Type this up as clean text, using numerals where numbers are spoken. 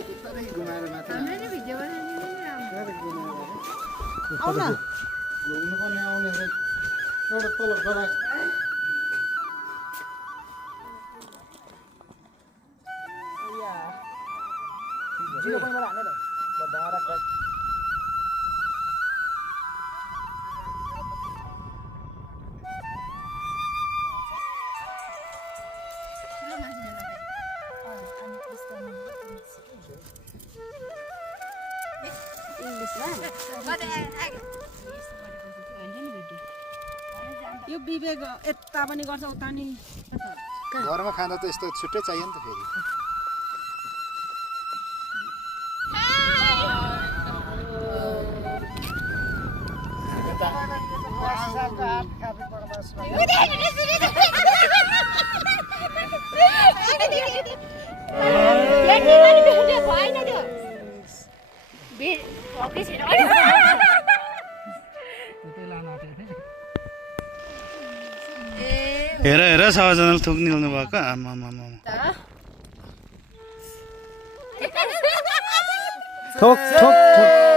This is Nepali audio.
घुमाएर माथि हामीले नि भिडियो बनाउने नि आउ न घुम्नु पर्ने आउने एउटा तल गरा जिरो पोइन्टबाट हान्नु न डाँडा क्रस यो विवेक यता पनि गर्छ उता नि घरमा खाँदा त यस्तो छुट्टै चाहियो नि त फेरि हेर हेर सबैजनाले थुक निल्नु भएको आमा ठोक ठोक ठोक